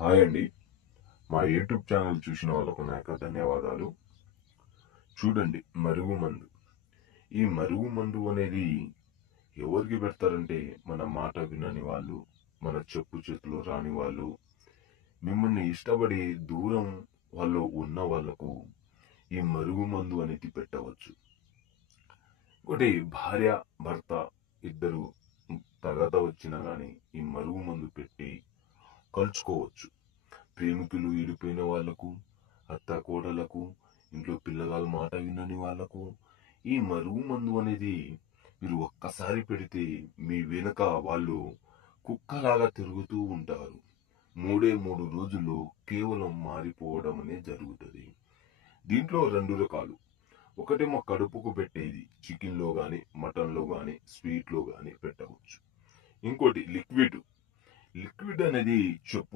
Hi అండి. మా YouTube channel చూసిన వాళ్ళకు నా యొక్క ధన్యవాదాలు. చూడండి, మరుగుమందు. ఈ మరుగుమందు అనేది ఎవరికి పెడతారంటే మన మాట వినని వాళ్ళు, మన చెప్పు చేతులు రాని వాళ్ళు, మిమ్మల్ని ఇష్టపడి దూరం వాళ్ళు ఉన్న వాళ్ళకు ఈ మరుగుమందు అనేది పెట్టవచ్చు. ఒకటి భార్య భర్త ఇద్దరు తగద వచ్చినా కానీ ఈ మరుగుమందు పెట్టి కలుసుకోవచ్చు. ప్రేమికులు విడిపోయిన వాళ్లకు, అత్త కోడలకు, ఇంట్లో పిల్లగాళ్ళ మాట వినని వాళ్లకు ఈ మరుగుమందు అనేది మీరు ఒక్కసారి పెడితే మీ వెనుక వాళ్ళు కుక్కలాగా తిరుగుతూ ఉంటారు. 3 రోజుల్లో కేవలం మారిపోవడం అనేది జరుగుతుంది. దీంట్లో 2 రకాలు. ఒకటేమో కడుపుకు పెట్టేది, చికెన్లో కానీ మటన్లో కానీ స్వీట్లో కానీ పెట్టవచ్చు. ఇంకోటి లిక్విడ్. లిక్విడ్ అనేది చెప్పుల